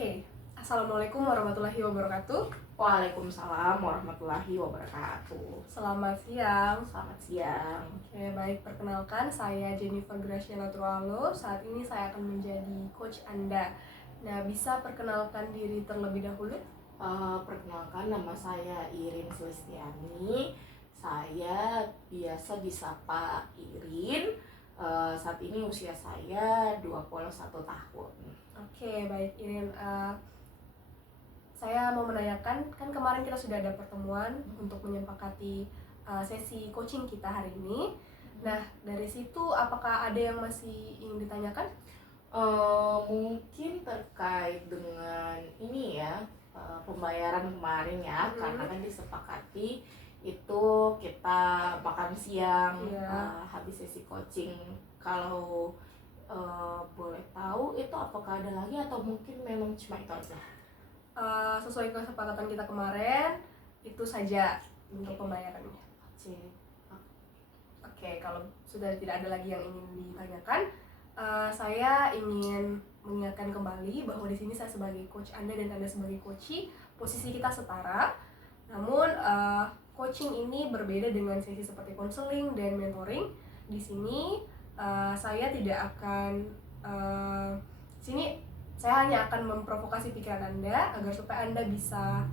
Oke, Assalamualaikum warahmatullahi wabarakatuh. Waalaikumsalam warahmatullahi wabarakatuh. Selamat siang. Selamat siang. Oke, baik, perkenalkan saya Jennifer Graciela Trualo. Saat ini saya akan menjadi coach Anda. Nah, bisa perkenalkan diri terlebih dahulu? Perkenalkan, nama saya Irin Sulistiani. Saya biasa disapa Irin. Saat ini usia saya 21 tahun. Oke, baik Irin. Saya mau menanyakan, kan kemarin kita sudah ada pertemuan untuk menyepakati sesi coaching kita hari ini. Nah, dari situ apakah ada yang masih ingin ditanyakan? Mungkin terkait dengan ini ya, pembayaran kemarin ya, karena kan disepakati itu kita makan siang habis sesi coaching. Kalau boleh tahu itu apakah ada lagi atau mungkin memang cuma itu aja? Sesuai kesepakatan kita kemarin, itu saja untuk pembayarannya. Oke, kalau sudah tidak ada lagi yang ingin ditanyakan, saya ingin mengingatkan kembali bahwa di sini saya sebagai coach Anda dan Anda sebagai coachee, posisi kita setara. Namun coaching ini berbeda dengan sesi seperti konseling dan mentoring. Di sini saya tidak akan saya hanya akan memprovokasi pikiran Anda agar supaya Anda bisa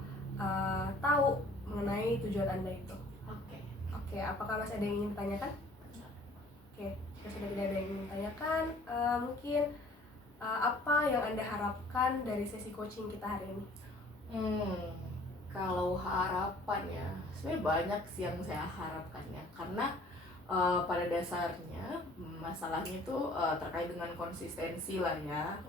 tahu mengenai tujuan Anda itu. Oke, apakah masih ada yang ingin ditanyakan? Oke, jika sudah tidak ada yang ingin ditanyakan, mungkin apa yang Anda harapkan dari sesi coaching kita hari ini? Kalau harapannya, sebenarnya banyak sih yang saya harapkannya, karena pada dasarnya masalahnya itu terkait dengan konsistensi lah ya.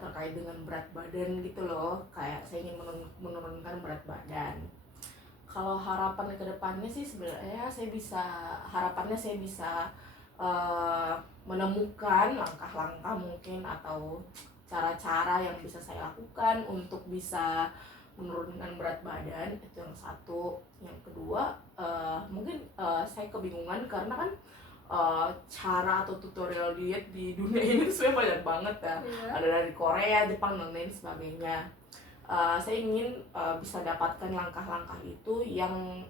Terkait dengan berat badan gitu loh, kayak saya ingin menurunkan berat badan. Kalau harapan ke depannya sih sebenarnya harapannya saya bisa menemukan langkah-langkah mungkin atau cara-cara yang bisa saya lakukan untuk bisa menurunkan berat badan, itu yang satu. Yang kedua, mungkin saya kebingungan karena kan cara atau tutorial diet di dunia ini sebenarnya banyak banget ya. Ada dari Korea, Jepang, dan lain sebagainya. Saya ingin bisa dapatkan langkah-langkah itu yang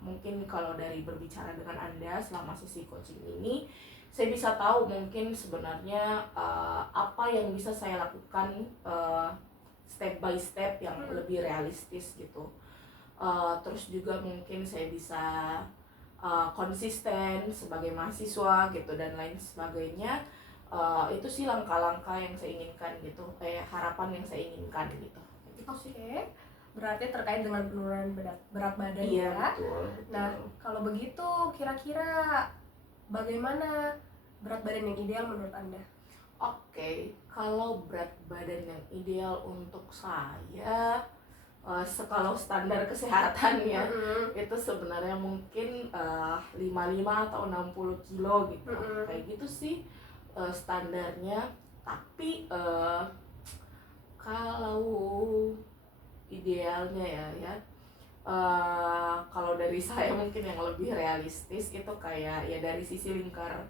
mungkin kalau dari berbicara dengan Anda selama sesi coaching ini, saya bisa tahu mungkin sebenarnya apa yang bisa saya lakukan step by step yang lebih realistis gitu. Terus juga mungkin saya bisa konsisten sebagai mahasiswa gitu dan lain sebagainya. Itu sih langkah-langkah yang saya inginkan gitu, kayak harapan yang saya inginkan gitu. Oke, berarti terkait dengan penurunan berat badan. Iya, ya. betul. Nah, kalau begitu kira-kira bagaimana berat badan yang ideal menurut Anda? Oke, kalau berat badan yang ideal untuk saya, kalau standar kesehatan ya, itu sebenarnya mungkin 55 atau 60 kilo gitu. Kayak gitu sih standarnya. Tapi kalau idealnya ya, kalau dari saya mungkin yang lebih realistis itu kayak ya dari sisi lingkar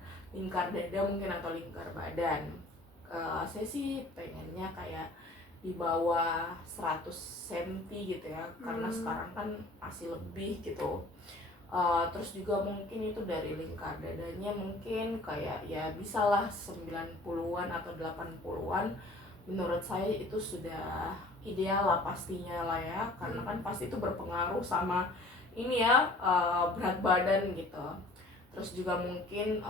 dada mungkin atau lingkar badan. Saya sih pengennya kayak di bawah 100 cm gitu ya, karena sekarang kan masih lebih gitu. Terus juga mungkin itu dari lingkar dadanya mungkin kayak ya bisalah 90-an atau 80-an. Menurut saya itu sudah ideal lah pastinya lah ya, karena kan pasti itu berpengaruh sama ini ya, berat badan gitu. Terus juga mungkin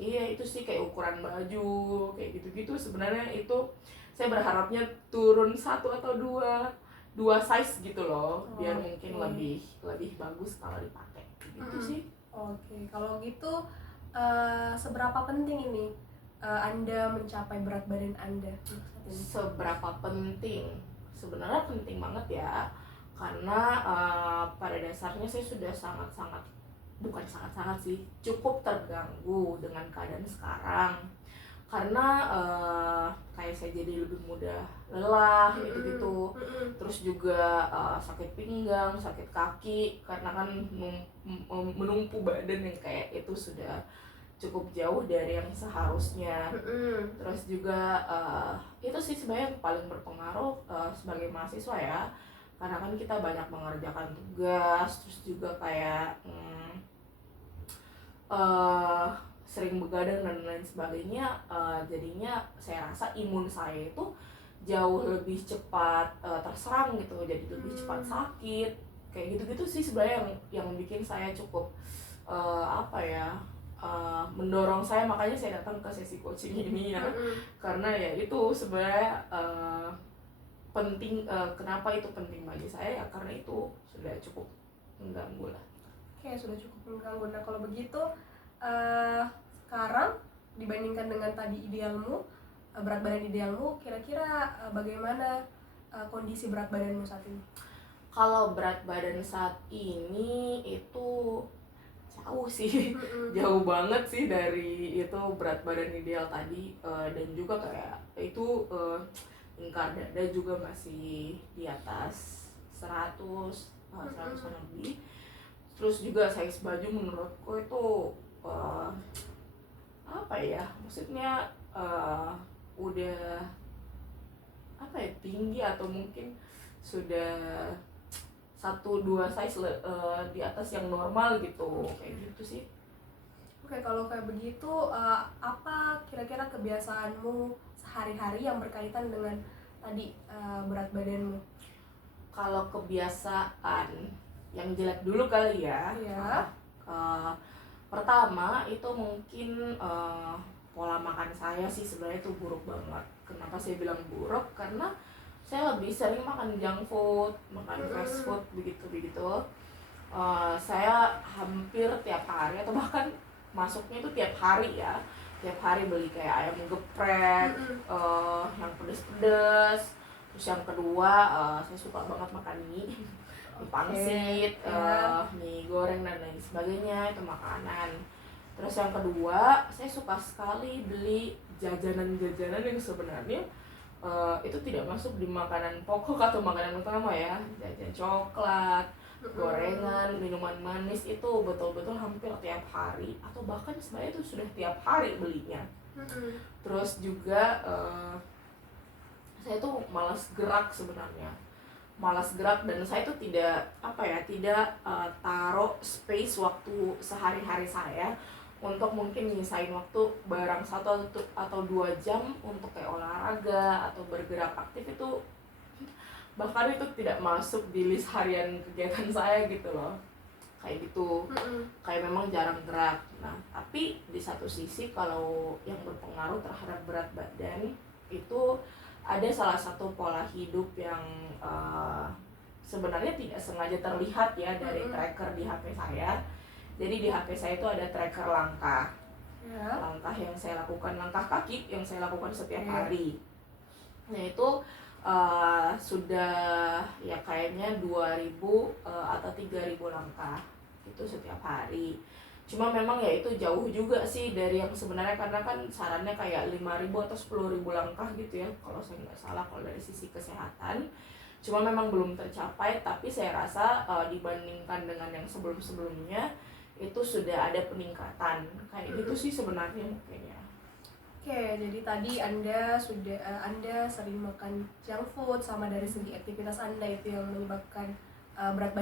iya itu sih kayak ukuran baju kayak gitu-gitu. Sebenarnya itu saya berharapnya turun satu atau dua size gitu loh, biar mungkin lebih bagus kalau dipakai gitu sih. Oke, kalau gitu seberapa penting ini Anda mencapai berat badan Anda? Seberapa penting? Sebenarnya penting banget ya, karena pada dasarnya saya sudah bukan sangat-sangat sih, cukup terganggu dengan keadaan sekarang. Karena kayak saya jadi lebih mudah lelah gitu-gitu. Terus juga sakit pinggang, sakit kaki, karena kan menumpu badan yang kayak itu sudah cukup jauh dari yang seharusnya. Terus juga itu sih sebenarnya yang paling berpengaruh sebagai mahasiswa ya, karena kan kita banyak mengerjakan tugas, terus juga kayak sering begadang dan lain sebagainya. Jadinya saya rasa imun saya itu jauh lebih cepat terserang gitu, jadi lebih cepat sakit kayak gitu-gitu sih sebenarnya yang bikin saya cukup mendorong saya, makanya saya datang ke sesi coaching ini ya. Karena ya itu sebenarnya penting. Kenapa itu penting bagi saya ya karena itu sudah cukup mengganggu lah. Oke, sudah cukup mengganggu. Nah kalau begitu sekarang dibandingkan dengan tadi idealmu, berat badan idealmu, kira-kira bagaimana kondisi berat badanmu saat ini? Kalau berat badan saat ini itu jauh sih, jauh banget sih dari itu berat badan ideal tadi. Dan juga kayak itu lingkar dada juga masih di atas 100 lebih. Terus juga size baju menurutku itu maksudnya udah tinggi atau mungkin sudah 1-2 size di atas yang normal gitu, kayak gitu sih. Oke, kalau kayak begitu apa kira-kira kebiasaanmu sehari-hari yang berkaitan dengan tadi berat badanmu? Kalau kebiasaan yang jelek dulu kali ya. Iya. Pertama itu mungkin pola makan saya sih sebenarnya itu buruk banget. Kenapa saya bilang buruk? Karena saya lebih sering makan junk food, makan fast food begitu. Saya hampir tiap hari atau bahkan masuknya itu tiap hari ya. Tiap hari beli kayak ayam geprek, yang pedes-pedes. Terus yang kedua saya suka banget makan mie pangsit, mie goreng dan lain sebagainya, itu makanan. Terus yang kedua saya suka sekali beli jajanan-jajanan yang sebenarnya itu tidak masuk di makanan pokok atau makanan utama ya. Jajan coklat, gorengan, minuman manis itu betul-betul hampir tiap hari atau bahkan sebenarnya itu sudah tiap hari belinya. Terus juga saya tuh malas gerak sebenarnya, dan saya tuh tidak taruh space waktu sehari-hari saya untuk mungkin nyisain waktu barang 1 atau 2 jam untuk kayak olahraga atau bergerak aktif. Itu bahkan itu tidak masuk di list harian kegiatan saya gitu loh, kayak gitu. Kayak memang jarang gerak. Nah tapi di satu sisi kalau yang berpengaruh terhadap berat badan itu ada salah satu pola hidup yang sebenarnya tidak sengaja terlihat ya dari tracker di HP saya. Jadi di HP saya itu ada tracker langkah, langkah yang saya lakukan, langkah kaki yang saya lakukan setiap hari. Nah itu sudah ya kayaknya 2.000 atau 3.000 langkah itu setiap hari. Cuma memang ya itu jauh juga sih dari yang sebenarnya, karena kan sarannya kayak 5.000 atau 10.000 langkah gitu ya kalau saya nggak salah kalau dari sisi kesehatan. Cuma memang belum tercapai, tapi saya rasa dibandingkan dengan yang sebelum-sebelumnya itu sudah ada peningkatan kayak gitu sih sebenarnya mungkin ya. Oke, jadi tadi Anda sering makan junk food, sama dari segi aktivitas Anda itu yang menyebabkan berat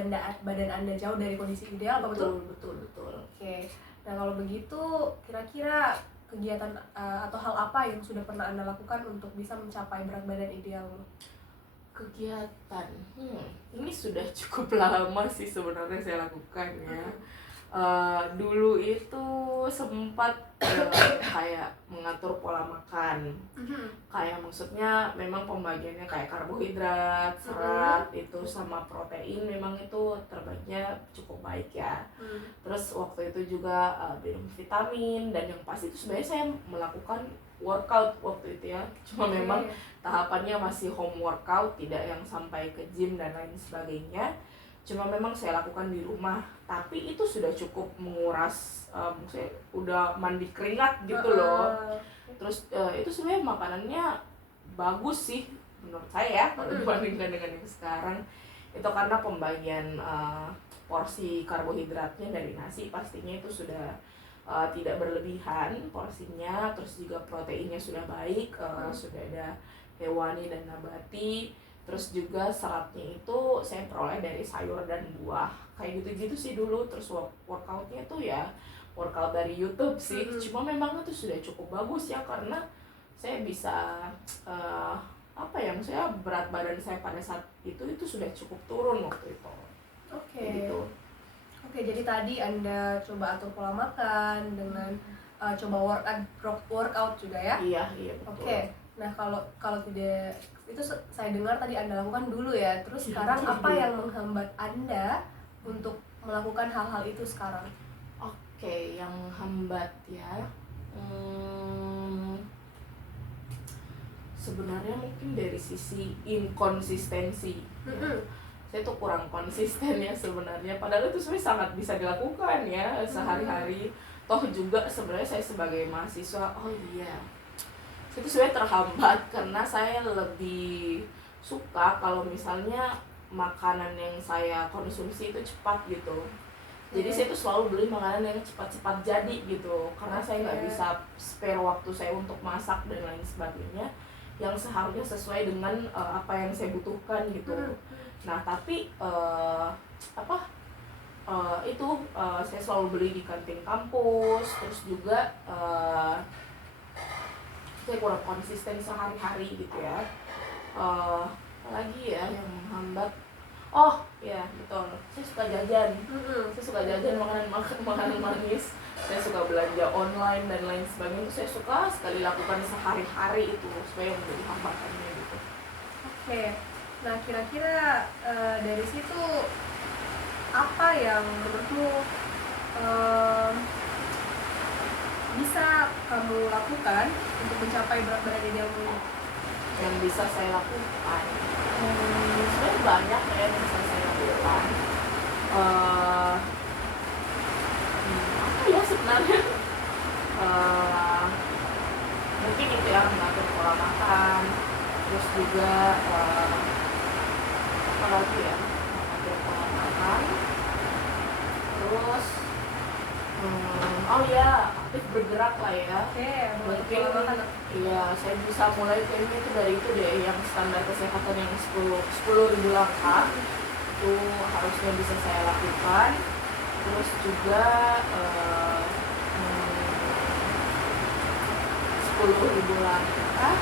badan Anda jauh dari kondisi ideal, apa betul? Betul. Oke, nah kalau begitu kira-kira kegiatan atau hal apa yang sudah pernah Anda lakukan untuk bisa mencapai berat badan ideal? Kegiatan, ini sudah cukup lama sih sebenarnya saya lakukan ya. Dulu itu sempat kayak mengatur pola makan, kayak maksudnya memang pembagiannya kayak karbohidrat, serat itu sama protein memang itu terbaginya cukup baik ya. Terus waktu itu juga minum vitamin, dan yang pasti itu sebenarnya saya melakukan workout waktu itu ya. Cuma memang tahapannya masih home workout, tidak yang sampai ke gym dan lain sebagainya. Cuma memang saya lakukan di rumah, tapi itu sudah cukup menguras, maksudnya udah mandi keringat gitu loh. Terus itu sebenarnya makanannya bagus sih menurut saya ya kalau dibandingkan dengan yang sekarang. Itu karena pembagian porsi karbohidratnya dari nasi pastinya itu sudah tidak berlebihan porsinya, terus juga proteinnya sudah baik, sudah ada hewani dan nabati, terus juga seratnya itu saya peroleh dari sayur dan buah kayak gitu-gitu sih dulu. Terus workoutnya tuh ya workout dari YouTube sih, cuma memang itu sudah cukup bagus ya karena saya bisa apa ya, maksudnya berat badan saya pada saat itu sudah cukup turun waktu itu. Oke. Gitu. Oke, jadi tadi Anda coba atur pola makan dengan coba workout juga ya? Iya betul. Oke. Nah, kalau tidak itu saya dengar tadi Anda lakukan dulu ya. Terus sekarang apa yang menghambat Anda untuk melakukan hal-hal itu sekarang? Oke, yang hambat ya. Sebenarnya mungkin dari sisi inkonsistensi. Saya tuh kurang konsisten ya sebenarnya, padahal itu sebenarnya sangat bisa dilakukan ya sehari-hari. Toh juga sebenarnya saya sebagai mahasiswa, itu sebenarnya terhambat karena saya lebih suka kalau misalnya makanan yang saya konsumsi itu cepat gitu. Jadi saya tuh selalu beli makanan yang cepat-cepat jadi gitu, karena saya nggak bisa spare waktu saya untuk masak dan lain sebagainya yang seharusnya sesuai dengan apa yang saya butuhkan gitu. Nah tapi saya selalu beli di kantin kampus, terus juga saya kurang konsisten sehari-hari gitu ya. Apalagi ya yang menghambat, betul, saya suka jajan. Saya suka jajan makanan manis, saya suka belanja online dan lain sebagainya. Itu saya suka sekali lakukan sehari-hari itu supaya menjadi hambatannya gitu. Oke. Nah, kira-kira dari situ apa yang menurutmu bisa kamu lakukan untuk mencapai berat badan idealmu? Yang bisa saya lakukan, sebenarnya banyak ya yang bisa saya lakukan. Apa ya sebenarnya? Mungkin itu ya, mengatur pola makan, terus juga apa lagi ya, mengatur pola makan, terus aktif bergerak lah ya. Oke, Mungkin iya saya bisa mulai kayaknya itu dari itu deh, yang standar kesehatan yang 10.000 langkah itu harusnya bisa saya lakukan. Terus juga 10.000 langkah,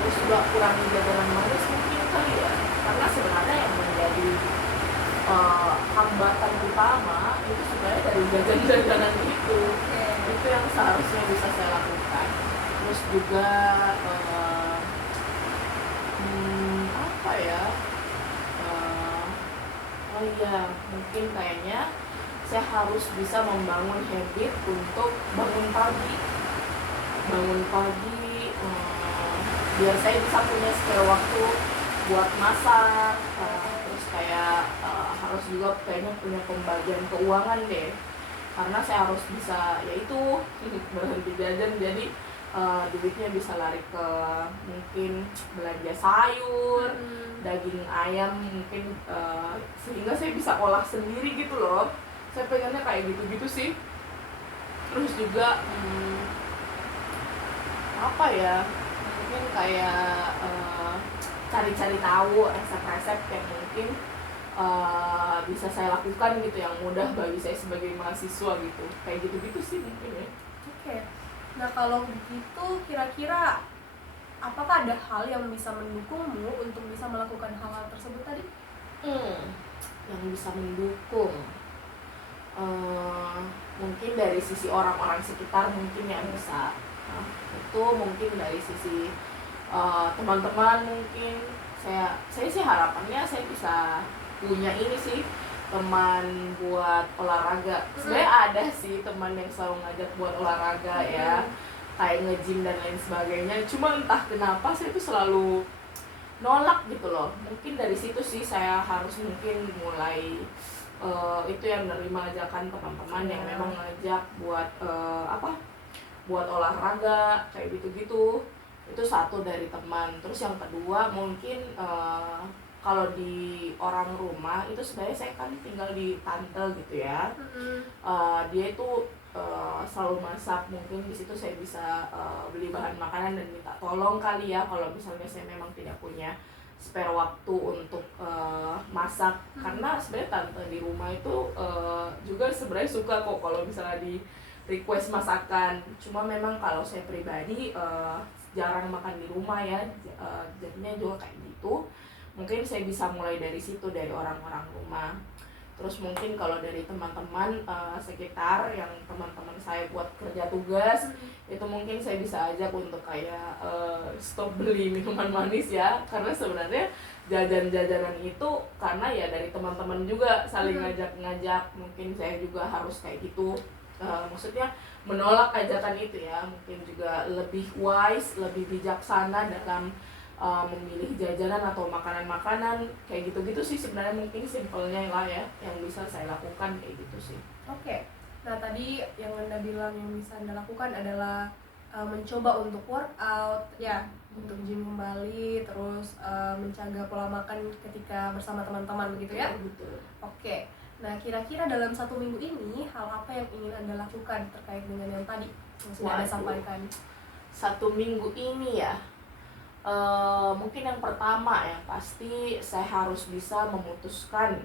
terus juga kurangi jajanan manis mungkin kali ya, karena sebenarnya yang menjadi hambatan utama itu sebenarnya dari jajan-jajanan itu yang seharusnya bisa saya lakukan. Terus juga mungkin kayaknya saya harus bisa membangun habit untuk bangun pagi, biar saya bisa punya spare waktu buat masak. Terus kayak harus juga kayaknya punya pembagian keuangan deh, karena saya harus bisa yaitu berhenti jajan, jadi duitnya bisa lari ke mungkin belanja sayur, daging ayam mungkin, sehingga saya bisa olah sendiri gitu loh. Saya pengennya kayak gitu-gitu sih. Terus juga mungkin kayak cari-cari tahu resep-resep yang mungkin bisa saya lakukan gitu, yang mudah bagi saya sebagai mahasiswa gitu. Kayak gitu-gitu sih mungkin ya. Oke. Nah, kalau begitu kira-kira apakah ada hal yang bisa mendukungmu untuk bisa melakukan hal-hal tersebut tadi? Yang bisa mendukung mungkin dari sisi orang-orang sekitar mungkin yang bisa. Itu mungkin dari sisi teman-teman mungkin. Saya sih harapannya saya bisa punya ini sih, teman buat olahraga. Sebenarnya ada sih teman yang selalu ngajak buat olahraga ya, kayak nge-gym dan lain sebagainya. Cuma entah kenapa saya tuh selalu nolak gitu loh. Mungkin dari situ sih saya harus mungkin mulai itu yang menerima ajakan teman-teman yang memang ngajak buat buat olahraga kayak gitu-gitu. Itu satu dari teman. Terus yang kedua mungkin kalau di orang rumah itu sebenarnya saya kan tinggal di tante gitu ya. Dia itu selalu masak. Mungkin di situ saya bisa beli bahan makanan dan minta tolong kali ya kalau misalnya saya memang tidak punya spare waktu untuk masak. Karena sebenarnya tante di rumah itu juga sebenarnya suka kok kalau misalnya di request masakan. Cuma memang kalau saya pribadi jarang makan di rumah ya, jadinya juga kayak gitu. Mungkin saya bisa mulai dari situ, dari orang-orang rumah. Terus mungkin kalau dari teman-teman sekitar yang teman-teman saya buat kerja tugas, itu mungkin saya bisa ajak untuk kayak stop beli minuman manis ya, karena sebenarnya jajan-jajanan itu karena ya dari teman-teman juga saling ngajak-ngajak. Mungkin saya juga harus kayak gitu. Maksudnya menolak ajakan itu ya, mungkin juga lebih wise, lebih bijaksana dalam memilih jajanan atau makanan-makanan kayak gitu-gitu sih sebenarnya. Mungkin simpelnya lah ya yang bisa saya lakukan kayak gitu sih. Oke. Nah, tadi yang Anda bilang yang bisa Anda lakukan adalah mencoba untuk workout ya, untuk gym kembali, terus menjaga pola makan ketika bersama teman-teman begitu ya. Betul. Oke. Nah, kira-kira dalam 1 minggu ini hal apa yang ingin Anda lakukan terkait dengan yang tadi yang sudah Anda sampaikan? 1 minggu ini ya, mungkin yang pertama ya pasti saya harus bisa memutuskan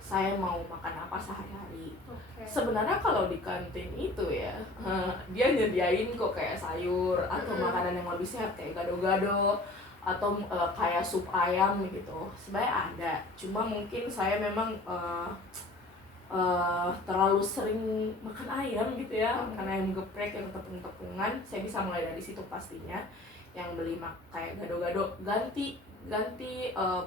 saya mau makan apa sehari-hari. Sebenarnya kalau di kantin itu ya dia nyediain kok kayak sayur atau makanan yang lebih sehat kayak gado-gado atau kayak sup ayam gitu, sebenarnya ada. Cuma mungkin saya memang terlalu sering makan ayam gitu ya, makan ayam geprek yang tepung-tepungan. Saya bisa mulai dari situ pastinya, yang beli kayak gado-gado, ganti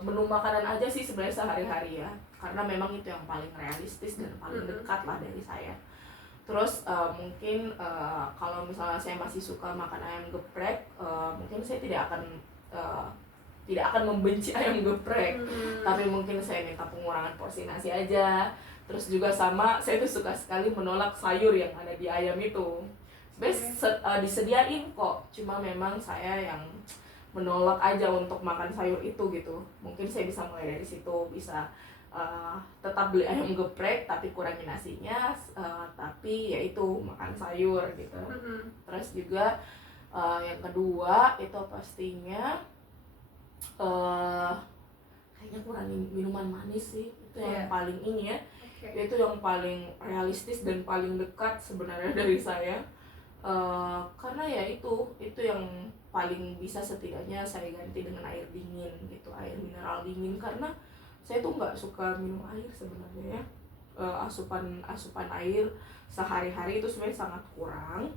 menu makanan aja sih sebenarnya sehari-hari ya, karena memang itu yang paling realistis dan paling dekat lah dari saya. Terus mungkin kalau misalnya saya masih suka makan ayam geprek, mungkin saya tidak akan membenci ayam geprek, tapi mungkin saya minta pengurangan porsi nasi aja. Terus juga sama, saya tuh suka sekali menolak sayur yang ada di ayam itu. Sebenarnya disediain kok, cuma memang saya yang menolak aja untuk makan sayur itu gitu. Mungkin saya bisa mulai dari situ, bisa tetap beli ayam geprek tapi kurangi nasinya, tapi ya itu makan sayur gitu. Terus juga yang kedua itu pastinya kayaknya kurangin minuman manis sih, itu yang paling ini ya. Itu yang paling realistis dan paling dekat sebenarnya dari saya. Karena ya itu yang paling bisa setidaknya saya ganti dengan air dingin gitu, air mineral dingin, karena saya tuh nggak suka minum air sebenarnya ya. Asupan air sehari-hari itu sebenarnya sangat kurang.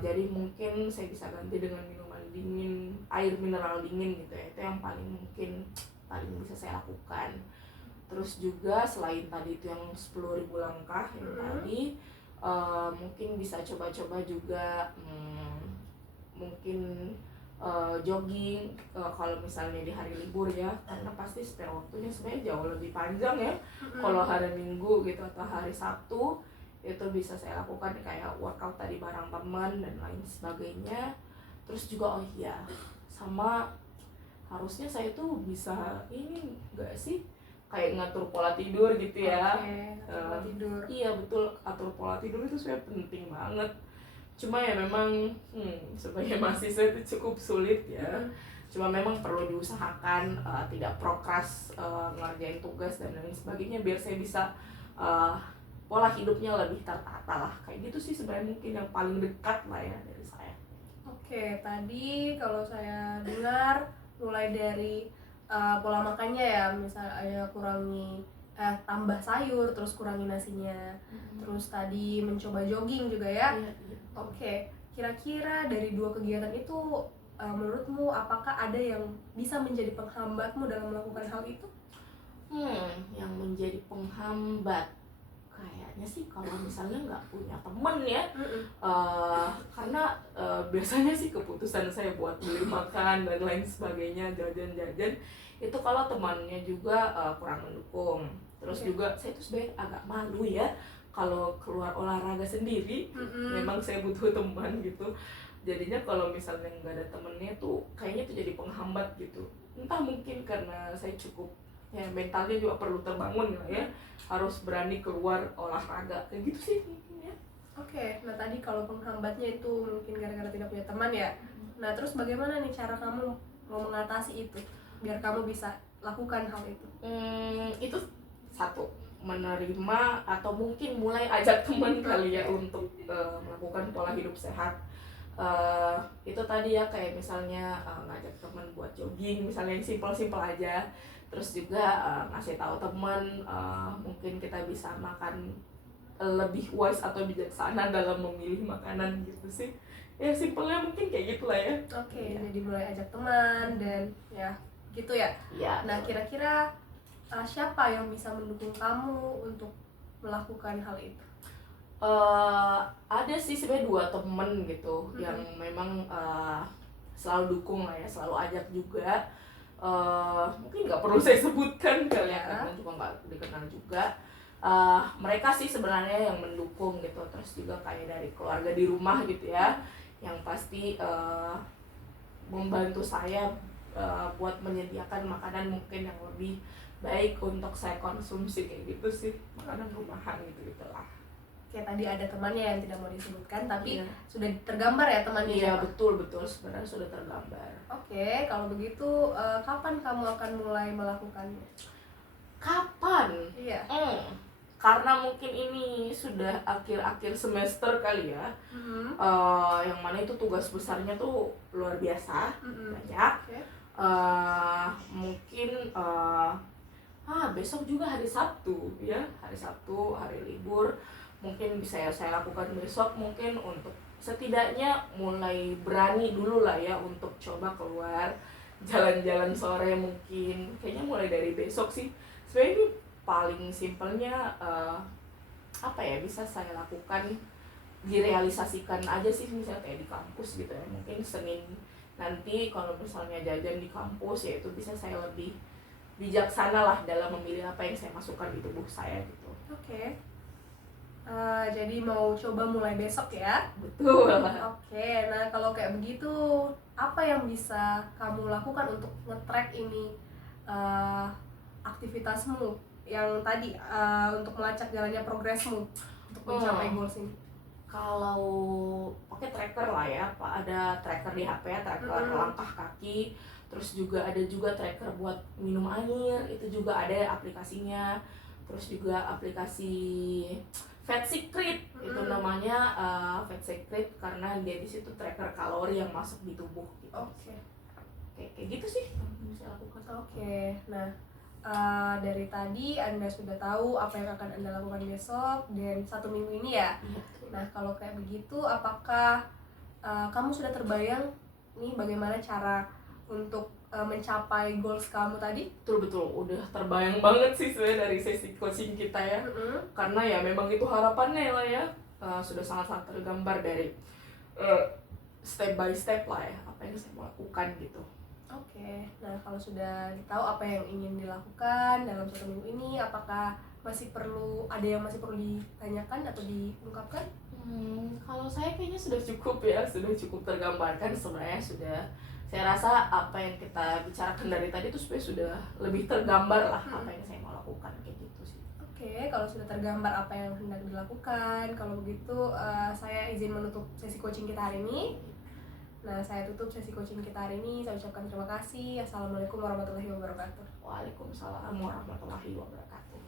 Jadi mungkin saya bisa ganti dengan minuman dingin, air mineral dingin gitu ya. Itu yang paling bisa saya lakukan. Terus juga selain tadi itu yang 10.000 langkah yang tadi, mungkin bisa coba-coba juga mungkin jogging kalau misalnya di hari libur ya, karena pasti spare waktunya sebenarnya jauh lebih panjang ya. Kalau hari Minggu gitu atau hari Sabtu itu bisa saya lakukan kayak workout tadi bareng teman dan lain sebagainya. Terus juga sama harusnya saya tuh bisa ini enggak sih, kayak ngatur pola tidur gitu ya. Pola tidur. Iya betul, atur pola tidur itu sebenarnya penting banget. Cuma ya memang sebagai mahasiswa itu cukup sulit ya. Cuma memang perlu diusahakan tidak prokras ngerjain tugas dan lain sebagainya, biar saya bisa pola hidupnya lebih tertata lah. Kayak gitu sih sebenarnya mungkin yang paling dekat lah ya dari saya. Oke, tadi kalau saya dengar mulai dari pola makannya ya, misalnya kurangi tambah sayur, terus kurangi nasinya, terus tadi mencoba jogging juga ya. Oke, kira-kira dari 2 kegiatan itu menurutmu apakah ada yang bisa menjadi penghambatmu dalam melakukan hal itu? Yang menjadi penghambat kayaknya sih kalau misalnya nggak punya temen ya. Karena biasanya sih keputusan saya buat beli makan dan lain sebagainya, jajan-jajan itu kalau temannya juga kurang mendukung. Terus juga saya tuh sebenarnya agak malu ya kalau keluar olahraga sendiri. Memang saya butuh teman gitu. Jadinya kalau misalnya nggak ada temennya tuh kayaknya tuh jadi penghambat gitu. Entah mungkin karena saya cukup ya mentalnya juga perlu terbangun lah ya, harus berani keluar olahraga kayak gitu sih mungkin ya. Oke, nah tadi kalau penghambatnya itu mungkin gara-gara tidak punya teman ya. Nah terus bagaimana nih cara kamu mau mengatasi itu biar kamu bisa lakukan hal itu? Itu satu, menerima atau mungkin mulai ajak teman kali ya untuk melakukan pola hidup sehat. Itu tadi ya, kayak misalnya ngajak teman buat jogging misalnya, yang simpel-simpel aja. Terus juga ngasih tahu teman mungkin kita bisa makan lebih wise atau bijaksana dalam memilih makanan gitu sih. Ya simpelnya mungkin kayak gitulah ya. Oke, Iya. jadi mulai ajak teman dan ya gitu ya. Iya. Nah kira-kira siapa yang bisa mendukung kamu untuk melakukan hal itu? Ada sih sebenarnya dua temen gitu yang memang selalu dukung lah ya, selalu ajak juga. Mungkin nggak perlu saya sebutkan kali ya, karena juga nggak dikenal juga. Mereka sih sebenarnya yang mendukung gitu. Terus juga kayak dari keluarga di rumah gitu ya, yang pasti membantu saya buat menyediakan makanan mungkin yang lebih baik untuk saya konsumsi, kayak gitu sih, makanan rumahan gitu gitulah. Kayak tadi ada temannya yang tidak mau disebutkan, tapi Iya. sudah tergambar ya temannya Iya, siapa? betul sebenarnya sudah tergambar. Oke, kalau begitu kapan kamu akan mulai melakukannya? Kapan? Iya. Karena mungkin ini sudah akhir-akhir semester kali ya. Yang mana itu tugas besarnya tuh luar biasa, banyak. Oke. Mungkin besok juga hari Sabtu ya, hari libur. Mungkin bisa ya saya lakukan besok, mungkin untuk setidaknya mulai berani dulu lah ya untuk coba keluar jalan-jalan sore. Mungkin kayaknya mulai dari besok sih. Sebenarnya ini paling simpelnya apa ya, bisa saya lakukan, direalisasikan aja sih, misalnya kayak di kampus gitu ya. Mungkin Senin nanti kalau misalnya jajan di kampus, ya itu bisa saya lebih bijaksana lah dalam memilih apa yang saya masukkan di tubuh saya gitu. Oke. Jadi mau coba mulai besok ya? Betul. Oke, nah kalau kayak begitu, apa yang bisa kamu lakukan untuk nge-track ini aktivitasmu yang tadi untuk melacak jalannya progresmu untuk mencapai goals ini? Kalau pakai tracker lah ya, ada tracker di HP ya, tracker langkah kaki. Terus juga ada juga tracker buat minum air, itu juga ada aplikasinya. Terus juga aplikasi Fat Secret, itu namanya Fat Secret, karena dia di situ tracker kalori yang masuk di tubuh gitu. Oke. Kayak gitu sih yang bisa lakukan. Oke, nah dari tadi Anda sudah tahu apa yang akan Anda lakukan besok dan 1 minggu ini ya. Nah kalau kayak begitu, apakah kamu sudah terbayang nih bagaimana cara untuk mencapai goals kamu tadi? Betul, udah terbayang banget sih sebenarnya dari sesi coaching kita ya. Karena ya memang itu harapannya lah ya, sudah sangat-sangat tergambar dari step by step lah ya, apa yang saya mau lakukan gitu. Oke, nah kalau sudah tahu apa yang ingin dilakukan dalam 1 minggu ini, apakah ada yang masih perlu ditanyakan atau diungkapkan? Kalau saya kayaknya sudah cukup ya, sudah cukup tergambarkan sebenarnya. Saya rasa apa yang kita bicarakan dari tadi itu sebenarnya sudah lebih tergambar lah apa yang saya mau lakukan, kayak gitu sih. Oke, kalau sudah tergambar apa yang hendak dilakukan, kalau begitu saya izin menutup sesi coaching kita hari ini. Nah, saya tutup sesi coaching kita hari ini. Saya ucapkan terima kasih. Assalamualaikum warahmatullahi wabarakatuh. Waalaikumsalam warahmatullahi wabarakatuh.